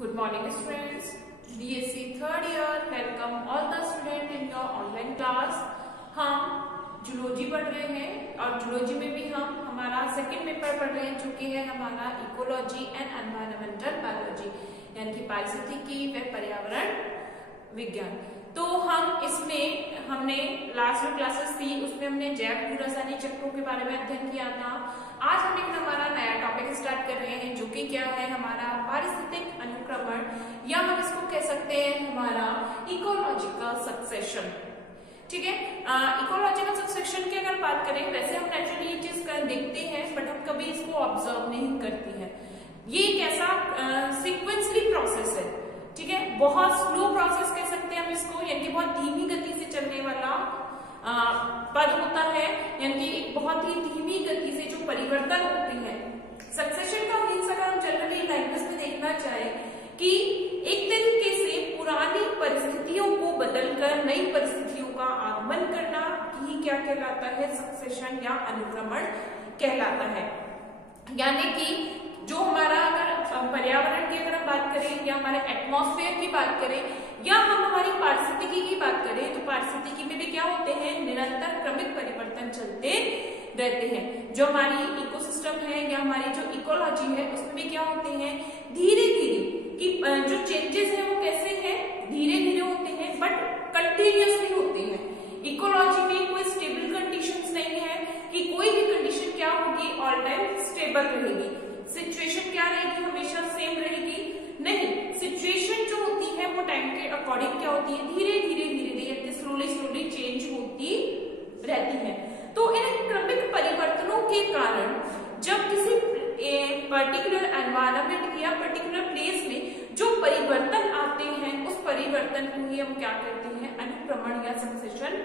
Good morning students. BSc third year. Welcome all the student in your online class. हम zoology पढ़ रहे हैं और जूलॉजी में भी हम हमारा सेकंड पेपर पढ़ रहे हैं जो कि है हमारा इकोलॉजी एंड एनवायरमेंटल बायोलॉजी यानी कि पारिस्थितिकी व पर्यावरण विज्ञान। तो हम इसमें हमने लास्ट में क्लासेस थी उसमें हमने जैव भू रासायनिक चक्रों के बारे में अध्ययन किया था। आज हम एक हमारा नया टॉपिक स्टार्ट कर रहे हैं जो कि क्या है हमारा पारिस्थितिक अनुक्रमण या हम इसको कह सकते हैं हमारा इकोलॉजिकल सक्सेशन। ठीक है, इकोलॉजिकल सक्सेशन की अगर बात करें वैसे हम नेचुरली ये चीज देखते हैं बट हम कभी इसको ऑब्जर्व नहीं करते हैं। ये एक ऐसा सीक्वेंसली प्रोसेस है, ठीक है, बहुत स्लो प्रोसेस कह सकते हैं हम इसको, यानी कि बहुत धीमी गति से चलने वाला पद होता है, यानी कि एक बहुत ही धीमी गति से जो परिवर्तन होते हैं। सक्सेशन का मीन्स अगर हम जनरली लैंग्वेज में देखना चाहें कि एक तरीके से पुरानी परिस्थितियों को बदलकर नई परिस्थितियों का आगमन करना ही क्या कहलाता है, सक्सेशन या अनुक्रमण कहलाता है। यानी कि जो हमारा अगर पर्यावरण की अगर हम बात करें या हमारे एटमॉस्फेयर की बात करें या हम हमारी पारिस्थितिकी की बात करें तो पारिस्थितिकी में भी क्या होते हैं, निरंतर क्रमिक परिवर्तन चलते रहते हैं। जो हमारी इकोसिस्टम है या हमारी जो इकोलॉजी है उसमें भी क्या होते हैं, धीरे धीरे कि जो चेंजेस है वो कैसे हैं, धीरे धीरे होते हैं बट कंटिन्यूअसली होते हैं। इकोलॉजी में कोई स्टेबल कंडीशंस नहीं है कि कोई भी कंडीशन क्या होगी ऑल टाइम स्टेबल रहेगी, सिचुएशन क्या रहेगी हमेशा सेम रहेगी, नहीं, सिचुएशन जो होती है वो टाइम के अकॉर्डिंग क्या होती है, धीरे धीरे स्लोली चेंज होती रहती है। तो इन क्रमिक परिवर्तनों के कारण जब किसी पर्टिकुलर एनवायरनमेंट या पर्टिकुलर प्लेस में जो परिवर्तन आते हैं उस परिवर्तन को ही हम क्या कहते हैं, अनुक्रमण या सक्सेशन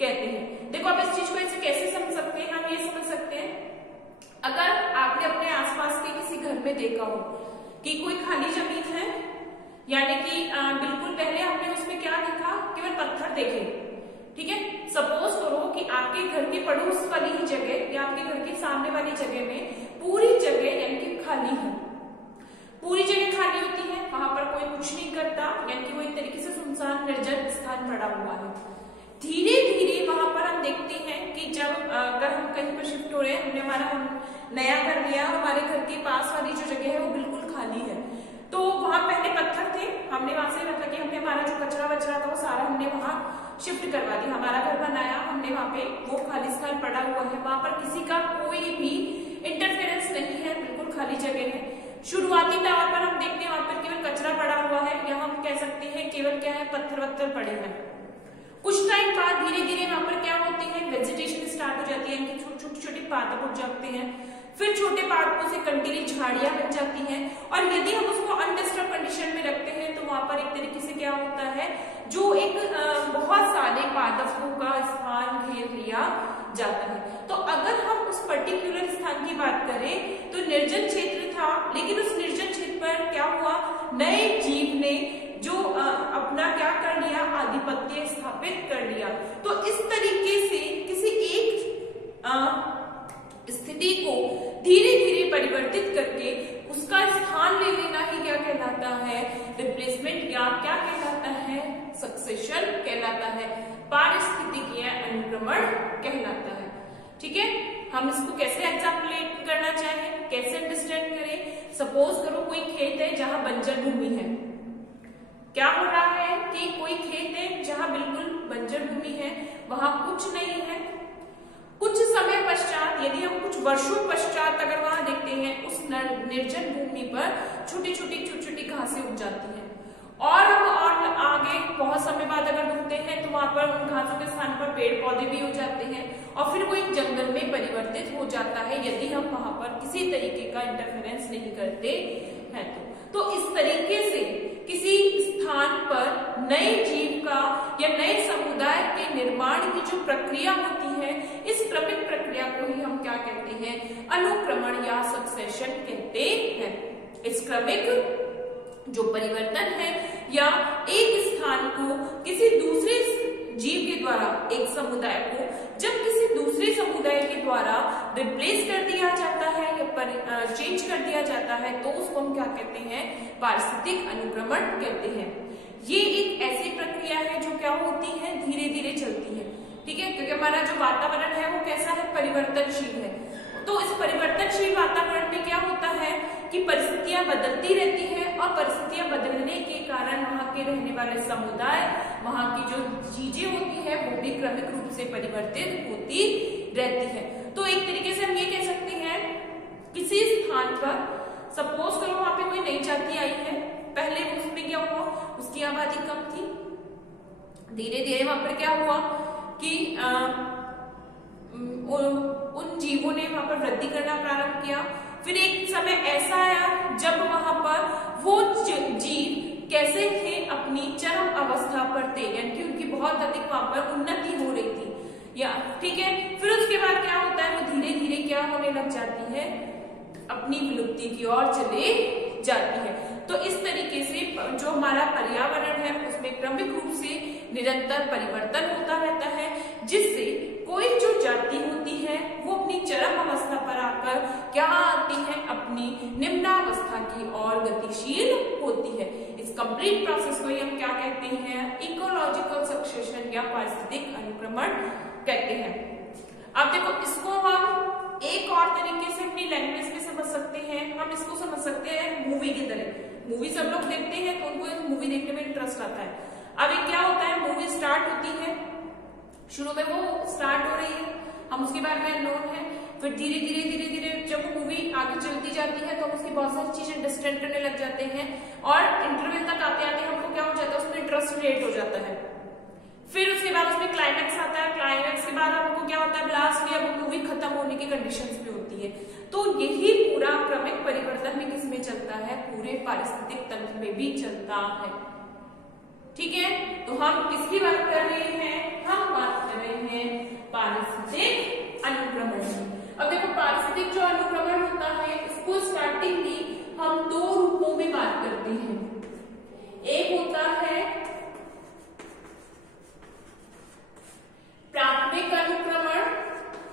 कहते हैं। देखो आप इस चीज को ऐसे कैसे समझ सकते हैं, हम ये समझ सकते हैं अगर आपने अपने आसपास के किसी घर में देखा हो कि कोई खाली जमीन है, यानी कि बिल्कुल पहले हमने उसमें क्या देखा, केवल पत्थर देखे, ठीक है। सपोज करो कि आपके घर के पड़ोस वाली ही जगह या आपके घर के सामने वाली जगह में पूरी जगह यानी कि खाली है, पूरी जगह खाली होती है, वहां पर कोई कुछ नहीं करता, यानी कि वो एक तरीके से सुनसान निर्जन स्थान पड़ा हुआ है। धीरे धीरे वहां पर हम देखते हैं कि जब अगर हम कहीं पर शिफ्ट हो रहे हैं, हमने हमारा नया घर लिया, हमारे घर के पास वाली जो जगह है वो बिल्कुल खाली है, तो वहां पहले पत्थर थे, हमने वहां से मतलब कि हमने हमारा जो कचरा वचरा था वो सारा हमने वहां शिफ्ट करवा दिया, हमारा घर बनाया, हमने वहां पे वो खाली स्थान पड़ा हुआ है, वहां पर किसी का कोई भी इंटरफेरेंस नहीं है, बिल्कुल खाली जगह है। शुरुआती तौर पर हम देखते हैं वहां पर केवल कचरा पड़ा हुआ है या हम कह सकते हैं केवल क्या है, पत्थर वत्थर पड़े हैं। कुछ टाइम बाद धीरे धीरे वहां पर क्या होती है, वेजिटेशन स्टार्ट हो जाती है, छोटे छोटे पादप उग जाते हैं, फिर छोटे पादपों से कंटीली झाड़ियां बन जाती हैं और यदि हम उसको अनडिस्टर्ब कंडीशन में रखते हैं तो वहां पर एक तरीके से क्या होता है, जो एक बहुत सारे पादपों का स्थान घेर लिया जाता है। तो अगर हम उस पर्टिकुलर स्थान की बात करें तो निर्जन क्षेत्र था, लेकिन उस निर्जन क्षेत्र पर क्या हुआ, नए जीव ने जो अपना क्या कर लिया, आधिपत्य स्थापित कर लिया। तो इस तरीके से किसी एक स्थिति को धीरे धीरे परिवर्तित करके उसका स्थान ले लेना ही क्या कहलाता है, रिप्लेसमेंट या क्या कहलाता है, सक्सेशन कहलाता है, पारिस्थितिकी या अनुक्रमण कहलाता है। ठीक है, हम इसको कैसे एग्जाम्पलेट करना चाहें, कैसे अंडरस्टैंड करें। सपोज करो कोई खेत है जहां बंजर भूमि है, क्या हो रहा है कि कोई खेत है जहां बिल्कुल बंजर भूमि है, वहां कुछ नहीं है, कुछ समय पश्चात यदि हम कुछ वर्षों पश्चात अगर वहां देखते हैं उस निर्जन भूमि पर छोटी छोटी घासें उग जाती हैं और हम और आगे बहुत समय बाद अगर ढूंढते हैं तो वहां पर उन घासों के स्थान पर पेड़ पौधे भी हो जाते हैं और फिर वो एक जंगल में परिवर्तित हो जाता है यदि हम वहां पर किसी तरीके का इंटरफेरेंस नहीं करते हैं तो इस तरीके से किसी स्थान पर नए जीव का या नए समुदाय के निर्माण की जो प्रक्रिया होती है, इस क्रमिक प्रक्रिया को ही हम क्या कहते हैं, अनुक्रमण या सक्सेशन कहते हैं। इस क्रमिक जो परिवर्तन है या एक स्थान को किसी दूसरे जीव के द्वारा, एक समुदाय को जब किसी दूसरे समुदाय के द्वारा रिप्लेस कर दिया जाता है या चेंज कर दिया जाता है तो उसको हम क्या कहते हैं, पारिस्थितिक अनुक्रमण कहते हैं। ये एक ऐसी प्रक्रिया है जो क्या होती है, धीरे धीरे चलती है, ठीक है, क्योंकि हमारा जो वातावरण है वो कैसा है, परिवर्तनशील है। तो इस परिवर्तनशील वातावरण में क्या होता है कि परिस्थितियां बदलती रहती है और परिस्थितियां बदलने के कारण वहां के रहने वाले समुदाय, वहां की जो चीजें होती है वो भी क्रमिक रूप से परिवर्तित होती रहती है। तो एक तरीके से हम ये कह सकते हैं, किसी स्थान पर सपोज करो वहां पे कोई नई जाति आई है, पहले उसमें क्या हुआ, उसकी आबादी कम थी, धीरे धीरे वहां पर क्या हुआ कि उन जीवों ने वहां पर वृद्धि करना प्रारंभ किया। फिर एक समय ऐसा आया जब वहां पर वो जीव कैसे थे, अपनी चरम अवस्था पर थे, यानी कि उनकी बहुत अधिक वहां पर उन्नति हो रही थी, या ठीक है। फिर उसके बाद क्या होता है, वो धीरे धीरे क्या होने लग जाती है, अपनी विलुप्ति की ओर चले जाती है। तो इस तरीके से जो हमारा पर्यावरण है उसमें क्रमिक रूप से निरंतर परिवर्तन होता रहता है, जिससे कोई जो जाति होती है वो अपनी चरम अवस्था पर आकर क्या आती है, अपनी निम्नावस्था की ओर गतिशील होती है। इस कंप्लीट प्रोसेस को हम क्या कहते हैं, इकोलॉजिकल सक्सेशन या पारिस्थितिक अनुक्रमण कहते हैं। अब देखो, इसको हम एक और तरीके से अपनी लैंग्वेज में समझ सकते हैं। हम इसको समझ सकते हैं मूवी की तरह। मूवी सब लोग देखते हैं तो उनको मूवी देखने में इंटरेस्ट आता है। अब एक क्या होता है, मूवी स्टार्ट होती है, शुरू में वो स्टार्ट हो रही है, हम उसके बारे में अननोन है, फिर धीरे धीरे धीरे धीरे जब मूवी आगे चलती जाती है तो हम उसकी बहुत सारी चीजें अंडरस्टैंड करने लग जाते हैं, और इंटरवल तक आते आते हमको क्या हो जाता है, उसमें इंटरेस्ट क्रिएट हो जाता है। फिर उसके बाद उसमें क्लाइमैक्स आता है, क्लाइमैक्स के बाद हमको क्या होता है, लास्ट में अब मूवी खत्म होने की कंडीशंस में होती है। तो यही पूरा क्रमिक परिवर्तन भी किसमें चलता है, पूरे पारिस्थितिक तंत्र में भी चलता है, ठीक है। तो हम किसकी बात कर रहे हैं, हम बात कर रहे हैं पारिस्थितिक अनुक्रमण की। अब देखो, पारिस्थितिक जो अनुक्रमण होता है इसको स्टार्टिंगली हम दो रूपों में बात करते हैं। एक होता है प्राथमिक अनुक्रमण,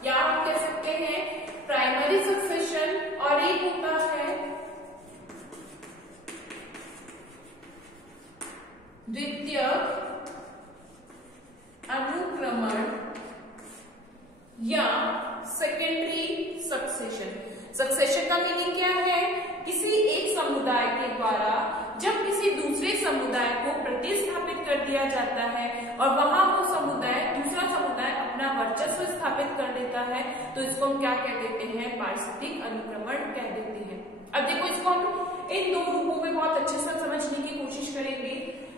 या आप कह सकते हैं प्राइमरी सक्सेशन, और एक होता है द्वितीय अनुक्रमण या सेकेंडरी सक्सेशन। सक्सेशन का मीनिंग क्या है, किसी एक समुदाय के द्वारा जब किसी दूसरे समुदाय को प्रतिस्थापित कर दिया जाता है और वहां वो समुदाय, दूसरा समुदाय अपना वर्चस्व स्थापित कर देता है, तो इसको हम क्या कह देते हैं, पारिस्थितिक अनुक्रमण कह देते हैं। अब देखो, इसको हम इन दो रूपों में बहुत अच्छे से समझने की कोशिश करेंगे।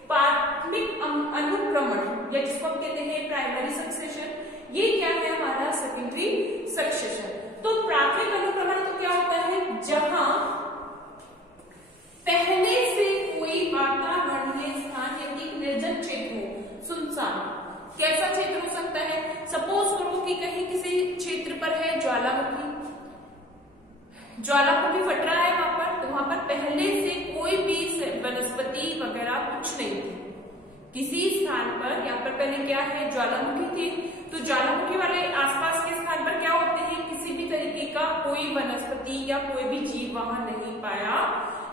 प्राथमिक अनुक्रमण या जिसको हम कहते हैं प्राइमरी सक्सेशन, ये क्या है हमारा सेकेंडरी सक्सेशन। तो प्राथमिक अनुक्रमण तो क्या होता है, जहां पहले से कोई वातावरणीय स्थान यानी निर्जन क्षेत्र हो, सुनसान, कैसा क्षेत्र हो सकता है, सपोज करो कि कहीं किसी क्षेत्र पर है ज्वालामुखी, ज्वालामुखी फट रहा है वहां पर, तो वहां पर पहले से कोई भी वनस्पति वगैरह कुछ नहीं थी। किसी स्थान पर यहाँ पर पहले क्या है, ज्वालामुखी थी, तो ज्वालामुखी वाले आसपास के स्थान पर क्या होते हैं, किसी भी तरीके का कोई वनस्पति या कोई भी जीव वहां नहीं पाया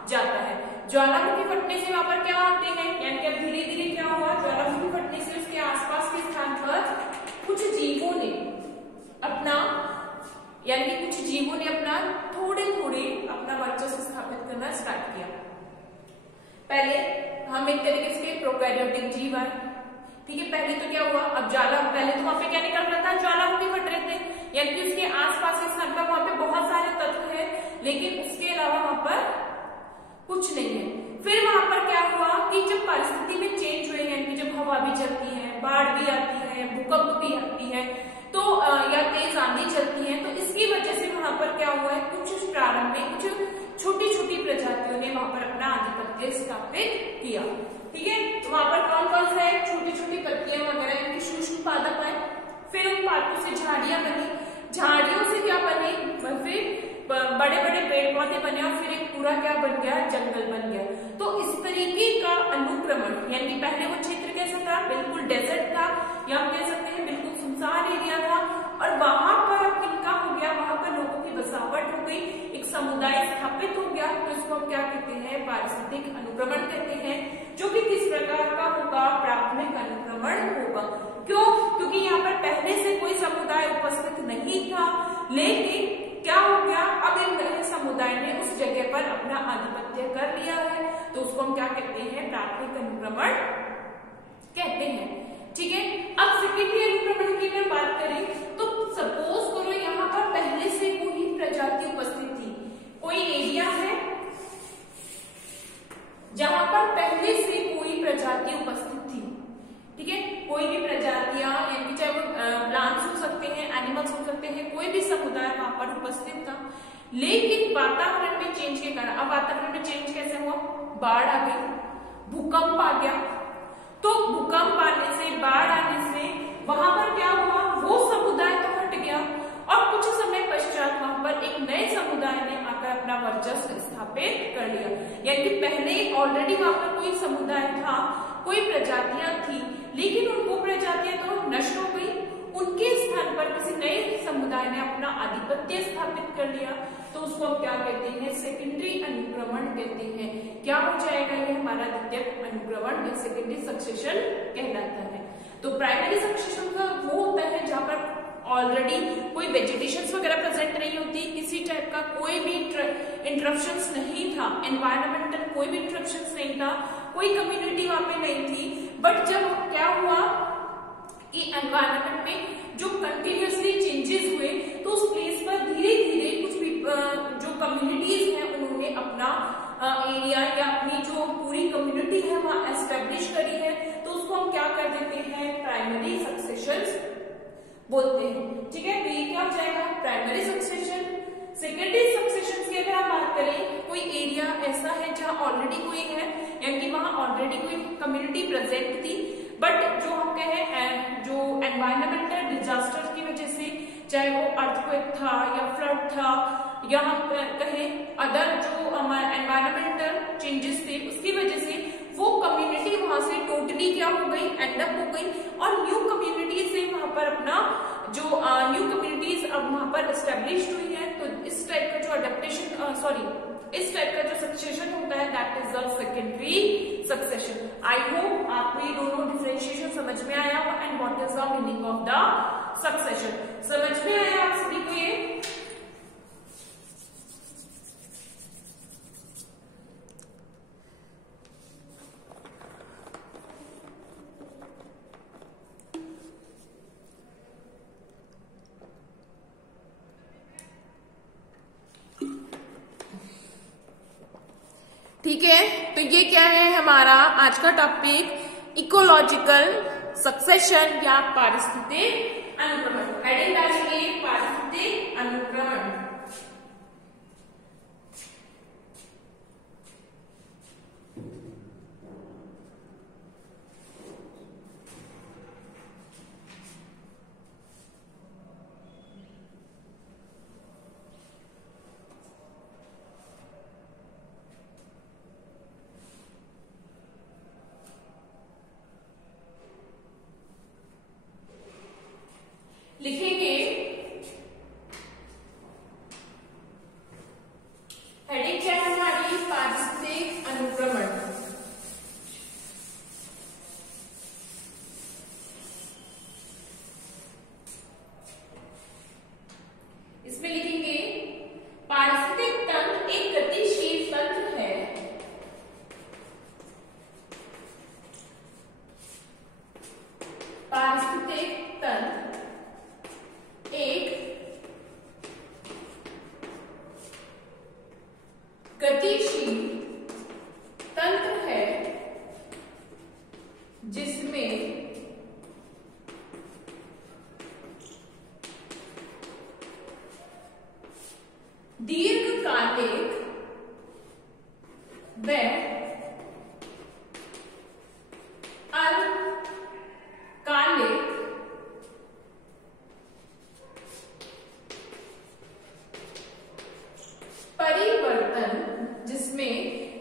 जाता है। ज्वालामुखी फटने से वहां पर क्या होते हैं, यानी कि अब धीरे धीरे क्या हुआ, ज्वालामुखी फटने से उसके आसपास के स्थान पर कुछ जीवों ने अपना, यानी कि कुछ जीवों ने अपना थोड़े थोड़े अपना वर्चस्व स्थापित करना स्टार्ट किया। पहले हम एक तरीके से प्रोकैरियोटिक जीव आए, ठीक है। पहले तो क्या हुआ, अब पहले तो वहां पे क्या निकल रहा था, ज्वालामुखी फट रहे थे, यानी कि उसके आसपास के स्थान पर वहां पे बहुत सारे तत्व है, लेकिन उसके अलावा वहां पर कुछ नहीं है। फिर वहां पर क्या हुआ कि जब परिस्थिति में चेंज हुए, यानी कि जब हवा भी चलती है, बाढ़ भी आती है, भूकंप भी आती है, तो या तेज आंधी चलती है, तो इसकी वजह से वहां पर क्या हुआ है, कुछ प्रारंभ में कुछ छोटी छोटी प्रजातियों ने वहां पर अपना आधिपत्य स्थापित किया, ठीक है। तो वहां पर कौन कौन सा है, छोटी छोटी पत्तियां वगैरह, इनकी सूक्ष्म पादप आए, फिर उन पादपों से झाड़ियां बनी, झाड़ियों से क्या बने, फिर बड़े बड़े पेड़ पौधे बने, और फिर एक पूरा क्या बन गया, जंगल बन गया। तो इस तरीके का अनुक्रमण, यानी कि पहले वो क्षेत्र कैसा था, बिल्कुल डेजर्ट था, या हम कह सकते हैं बिल्कुल सुनसान एरिया था, और वहां पर अब क्या हो गया, वहां पर लोगों की बसावट हो गई, एक समुदाय स्थापित हो गया तो इसको हम क्या कहते हैं, पारिस्थितिक अनुक्रमण कहते हैं, जो कि किस प्रकार का होगा, प्राथमिक अनुक्रमण होगा। क्यों? क्योंकि यहाँ पर पहले से कोई समुदाय उपस्थित नहीं था, लेकिन क्या हो गया, अब इन नए समुदाय ने उस जगह पर अपना आधिपत्य कर लिया है, तो उसको हम क्या कहते हैं, प्राथमिक अनुक्रमण कहते हैं। ठीक है, अब सेकेंडरी अनुक्रमण की अगर बात करें तो सपोज करो यहाँ पर पहले से कोई प्रजाति उपस्थित थी, कोई एरिया है जहां पर पहले से कोई प्रजाति उपस्थित थी। ठीक है, कोई भी प्रजातियां यानी चाहे वो प्लांट्स हो सकते हैं, एनिमल्स हो सकते हैं, कोई भी समुदाय वहां पर उपस्थित था, लेकिन वातावरण में चेंज के कारण, अब वातावरण में चेंज कैसे हुआ, बाढ़ आ गई, भूकंप आ गया, तो भूकंप आने से, बाढ़ आने से वहां पर क्या हुआ, वो समुदाय तो हट गया और कुछ समय पश्चात वहां पर एक नए समुदाय ने आकर अपना वर्चस्व स्थापित कर लिया। यानी पहले ऑलरेडी वहां पर कोई समुदाय था, कोई प्रजातियां थी, लेकिन वो प्रजातियां तो नष्ट हो गई, उनके स्थान पर किसी नए समुदाय ने अपना आधिपत्य स्थापित कर लिया, तो उसको हम क्या कहते हैं, सेकेंडरी अनुक्रमण कहते हैं। क्या हो जाएगा, ये हमारा द्वितीयक अनुक्रमण या सेकेंडरी सक्सेशन कहलाता है। तो प्राइमरी सक्सेशन का वो होता है जहां पर ऑलरेडी कोई वेजिटेशंस वगैरह प्रेजेंट नहीं होती, किसी टाइप का कोई भी इंटरप्शंस नहीं था, एनवायरमेंटल कोई भी इंटरप्शंस नहीं था, कोई कम्युनिटी वहां पे नहीं थी, बट जब क्या हुआ कि एनवायरमेंट में जो कंटिन्यूअसली चेंजेस हुए, तो उस प्लेस पर धीरे धीरे कुछ जो कम्युनिटीज हैं उन्होंने अपना एरिया या अपनी जो पूरी कम्युनिटी है वहां एस्टेब्लिश करी है, तो उसको हम क्या कर देते हैं, प्राइमरी सक्सेशन बोलते हैं। ठीक है, तो ये क्या हो जाएगा, प्राइमरी सक्सेशन। सेकेंडरी सक्सेशन की अगर हम बात करें, कोई एरिया ऐसा है जहां ऑलरेडी कोई है, यानी कि वहां ऑलरेडी कोई कम्युनिटी प्रेजेंट थी, बट जो हम कहें जो एनवायरमेंटल डिजास्टर की वजह से, चाहे वो अर्थक्वेक था या फ्लड था या हम कहें अदर जो हमारे एनवायरमेंटल चेंजेस थे, उसकी वजह से वो कम्युनिटी वहां से टोटली क्या हो गई, एंडअप हो गई, और न्यू कम्युनिटी से वहां पर अपना जो न्यू कम्युनिटीज अब वहां पर एस्टेब्लिश हुई है। तो इस टाइप का जो अडेप्टेशन इस टाइप का जो सक्सेशन होता है, that is the secondary succession. I hope आपको ये दोनों डिफरेंशिएशन समझ में आया हो, and what is the meaning of the succession समझ में आया आप सभी को ये? ठीक है, तो ये क्या है हमारा आज का टॉपिक, इकोलॉजिकल सक्सेशन या पारिस्थितिक अनुक्रमण। हेडिंग डालेंगे पारिस्थितिक अनुक्रमण। लिखेंगे हेडिंग क्या है हमारी, पारिस्थितिक अनुक्रमण। इसमें लिखेंगे पारिस्थितिक तंत्र एक गतिशील तंत्र है, पारिस्थितिक तंत्र एक गतिशील तंत्र है जिसमें दीर्घकालिक व अल्पकालिक परिवर्तन, जिसमें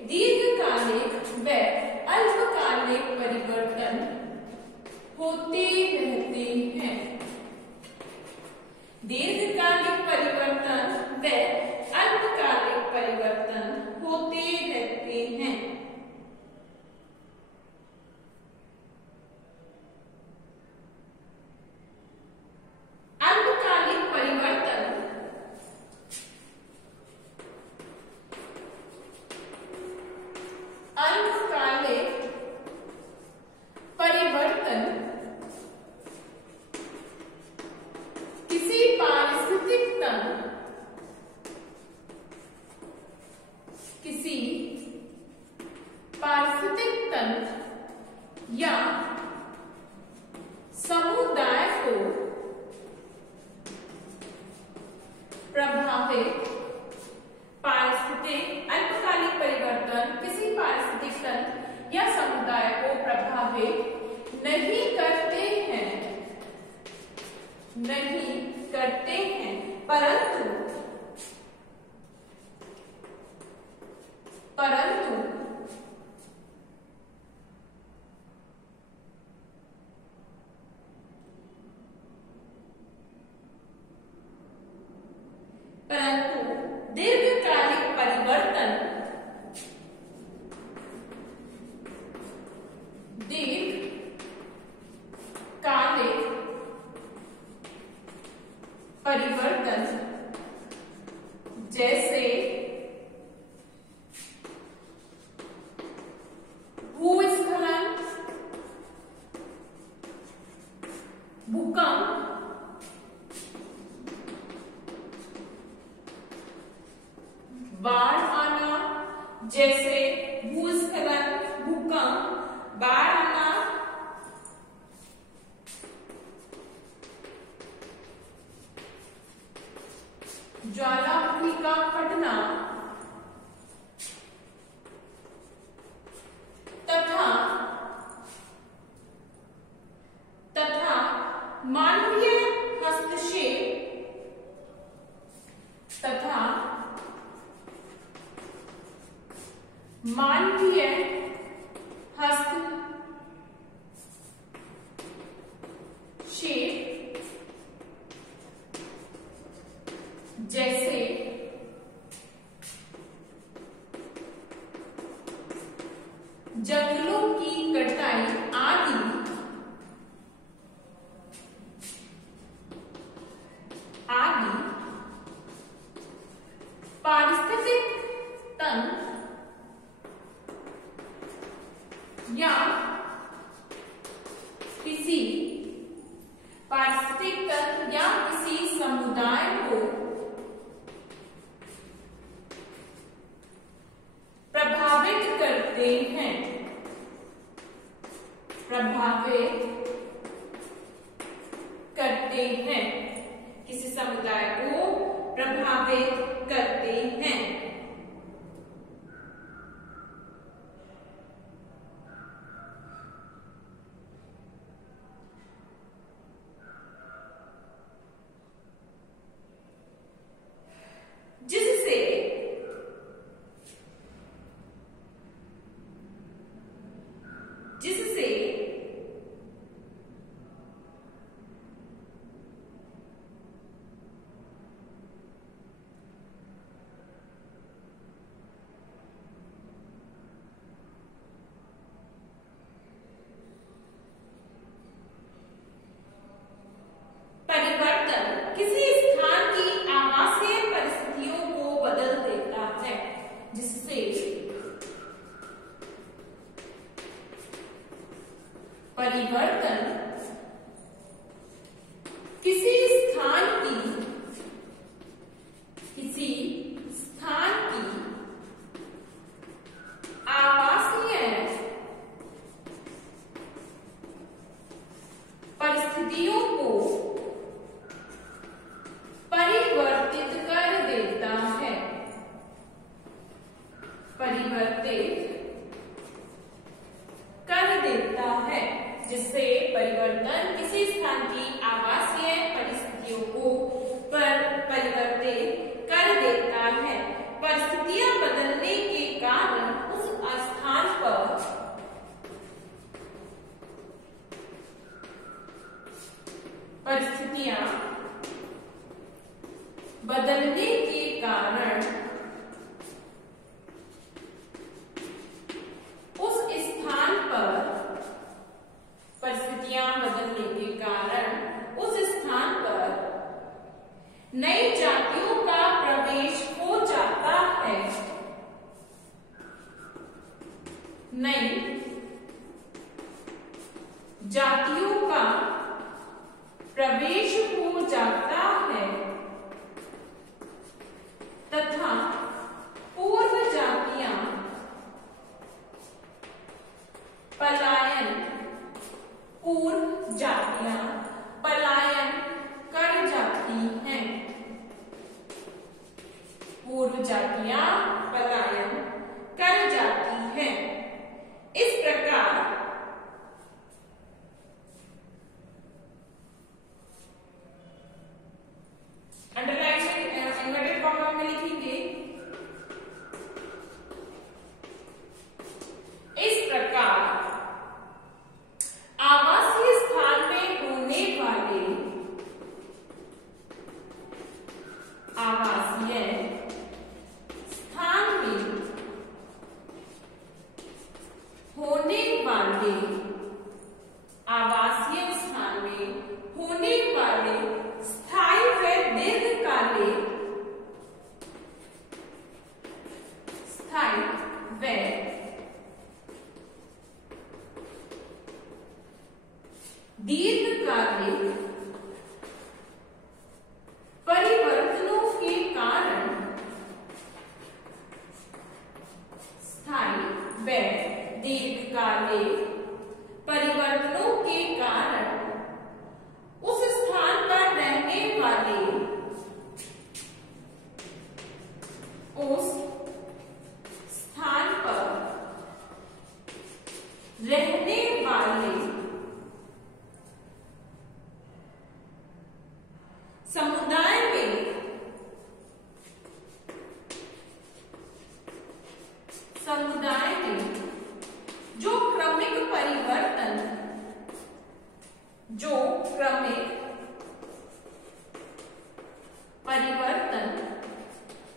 दीर्घकालिक व अल्पकालिक परिवर्तन होते रहते हैं। दीर्घकालिक परिवर्तन व अल्पकालिक दीर्घकालिक परिवर्तन, दीर्घकालिक परिवर्तन जैसे भूस्खलन, भूकंप, बाढ़ आना, जैसे भूस्खलन, भूकंप, बाढ़ आना, ज्वालामुखी का फटना तथा मानवीय हस्तक्षेप तथा मानवीय हस्तक्षेप जैसे जंगलों की कटाई आदि पारिस्थितिक तंत्र या किसी पारिस्थितिक तंत्र या किसी समुदाय को प्रभावित करते हैं, किसी समुदाय को प्रभावित करते हैं। जिससे परिवर्तन किसी स्थान की आवासीय परिस्थितियों को परिवर्तित कर देता है, जिससे परिवर्तन किसी स्थान की आवासीय परिस्थितियों को परिवर्तित कर देता है। परिस्थितियां बदलने के कारण उस स्थान पर नई जातियों का प्रवेश हो जाता है, नई जातियों का प्रवेश हो जाता है तथा पूर्व जातियां पलायन कर जाती हैं, पूर्व जातियां पलायन कर जाती हैं। इस प्रकार अंडरलाइन इन्वर्टेड कॉमा में लिखेंगे, इस प्रकार आवासीय स्थान में होने वाले आवासीय समुदाय के जो क्रमिक परिवर्तन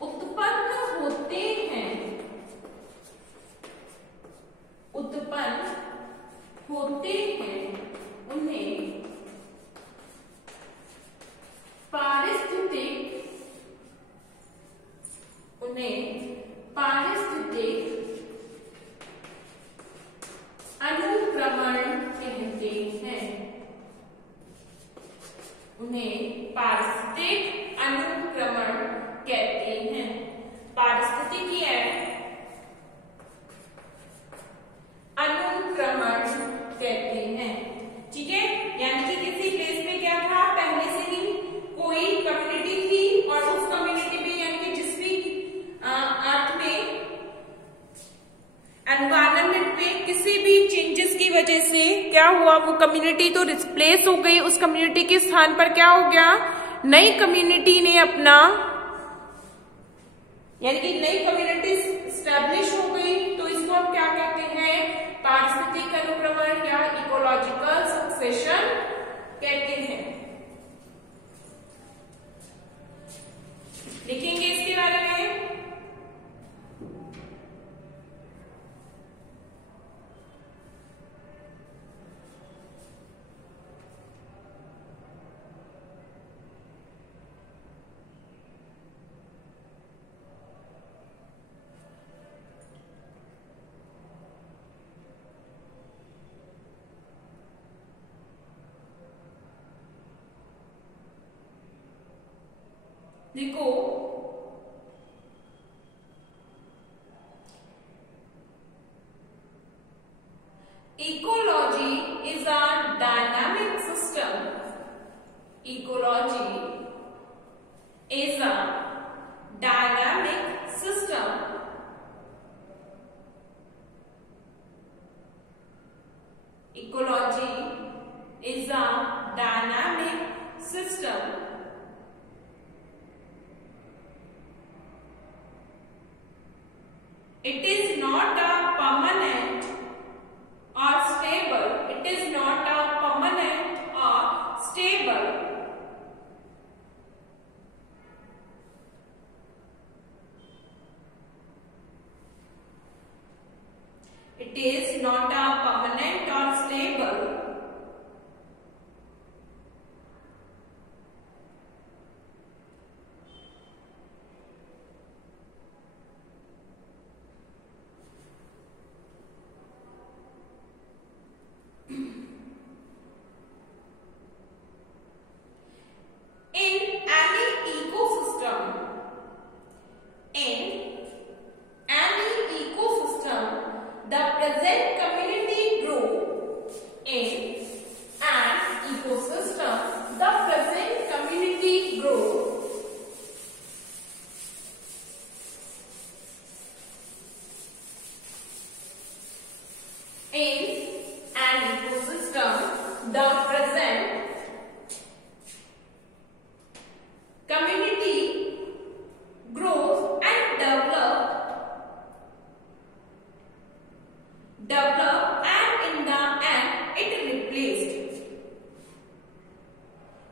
उत्पन्न होते हैं उन्हें पारिस्थितिक अनुक्रमण कहते हैं। उन्हें पारिस्थितिक अनुक्रमण कहते हैं। पारिस्थितिकी है, अनुक्रमण कहते हैं। ठीक है, यानी कि किसी प्लेस पे क्या था, पहले से ही कोई कम्युनिटी थी और उस कम्युनिटी में यानी कि जिस भी अर्थ में एनवायरनमेंट पे किसी भी चेंजेस की वजह से क्या हुआ, वो कम्युनिटी तो डिस्प्लेस हो गई। उस कम्युनिटी के स्थान पर क्या हो गया, नई कम्युनिटी ने अपना यानी कि नई कम्युनिटी स्टैब्लिश हो गई। तो इसको हम क्या कहते हैं, पारिस्थितिक अनुक्रमण या इकोलॉजिकल सक्सेशन कहते हैं। लिखेंगे इसके बारे में। देखो, ecology is a dynamic system. Ecology is a dynamic system. Ecology is a dynamic system. It is not a permanent or stable. It is not a permanent or stable. It is not a permanent or stable.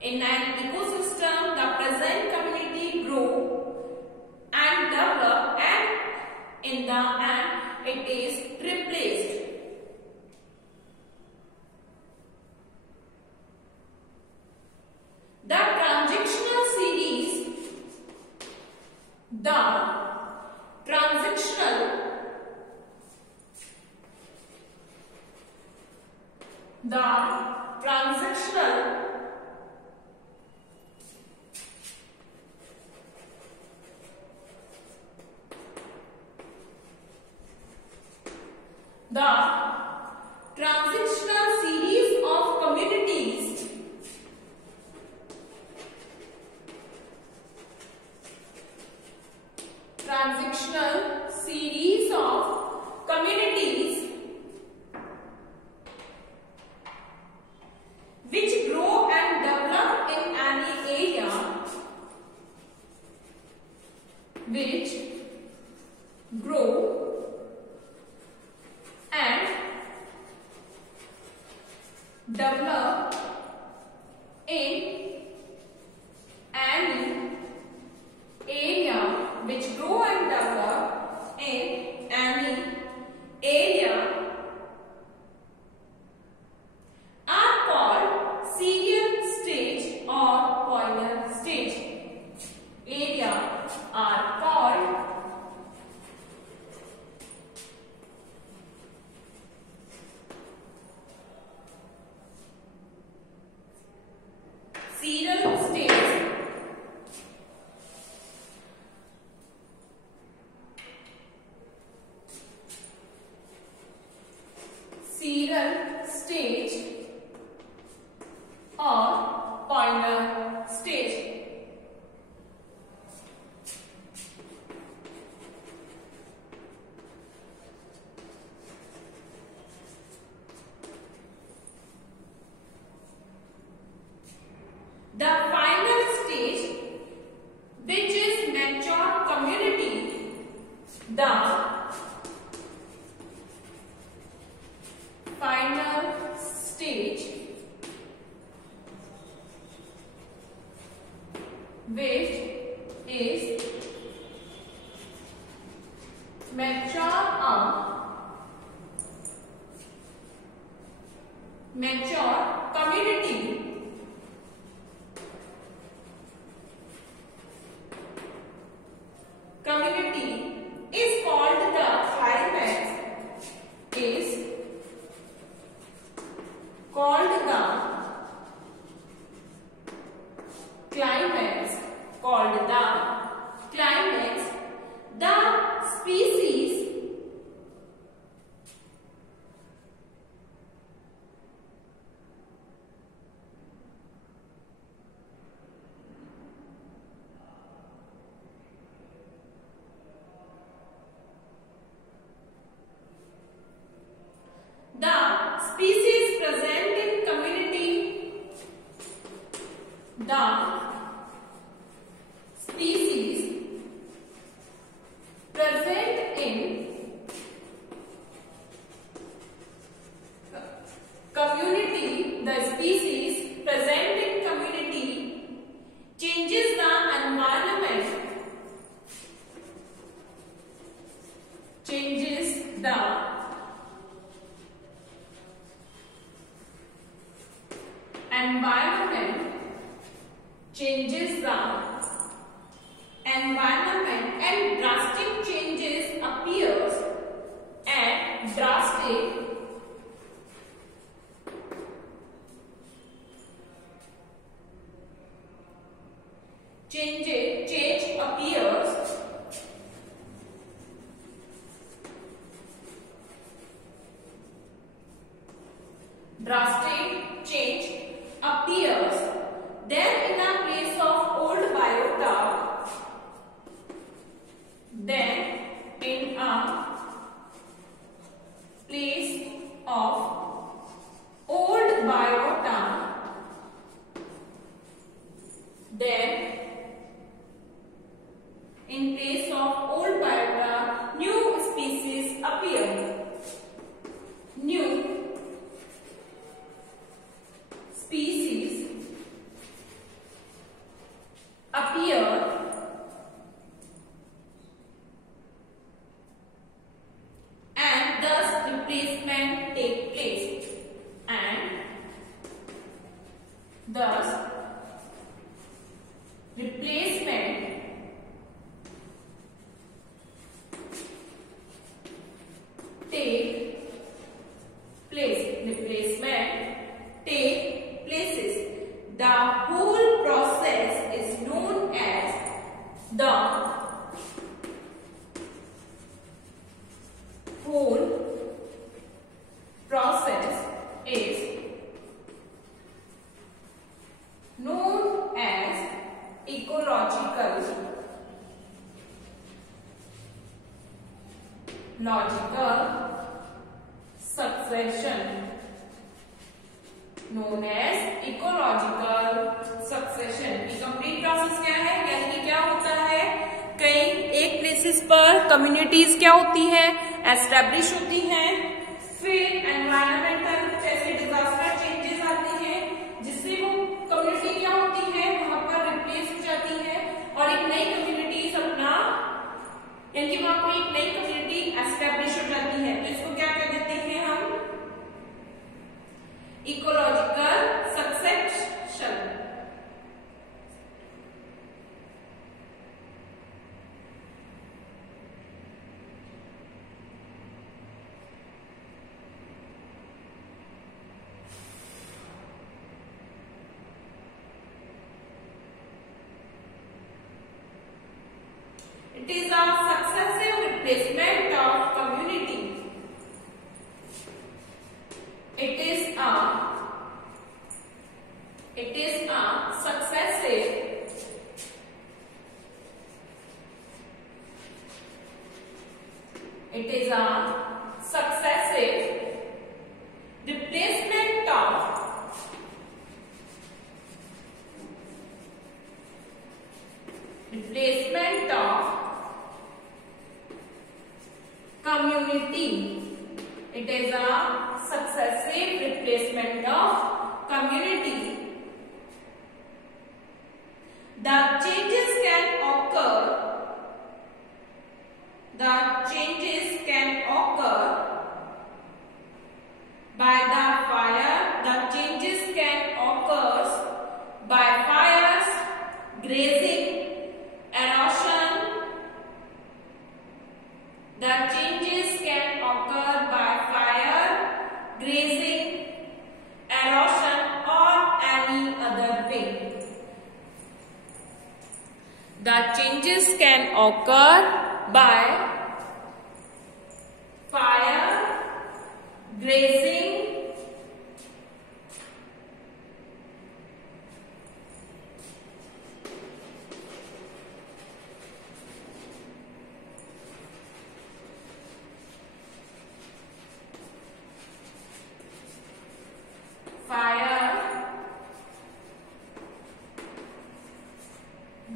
In an ecosystem, the present community grow and develop, and in the end, it is replaced. The transitional series, the transitional series of communities which grow and develop in any area, which grow develop in any area, which grow and develop in any area, are called serial stage or pointer stage. Area are called serial stage. Serial stage or pointer stage. The final stage, which is mature community, the final stage, which is mature community, is called the climax, is called the climax, the species present in community, the species present in community, the species present in community changes the environment, changes the environment and drastic changes appears, and drastic change appears, drastic change appears then in a place of old biota, then in a place of old biota, then in place of old biota new species appear, new species appear and thus replacement take place, and thus replacement take places. The whole process is known as the whole process is known as ecological succession, known as ecological succession। ये complete process क्या है, यानी कि क्या होता है, कई एक प्लेसेस पर कम्युनिटीज क्या होती है, एस्टेब्लिश होती हैं, फिर एनवायरमेंटल जैसे डिजास्टर चेंजेस आ यानी कि वहां कोई एक नई कम्युनिटी एस्टैब्लिश हो जाती है, तो इसको क्या कह देते हैं हम? Ecological succession. It is a successive replacement of community. It is a successive replacement of community. It is a successive replacement of community. The changes can occur by the fire. The changes can occur by fires, grazing, erosion. The changes can occur by fire, grazing, erosion, or any other way. The changes can occur by fire, grazing,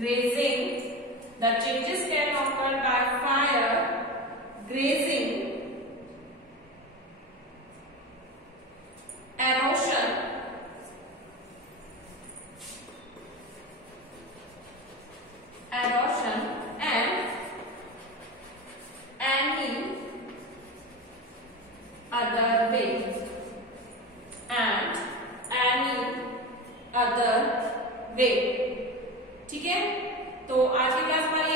grazing. The changes can occur by fire, grazing, erosion, and any other way. ठीक है, तो आज की class हमारी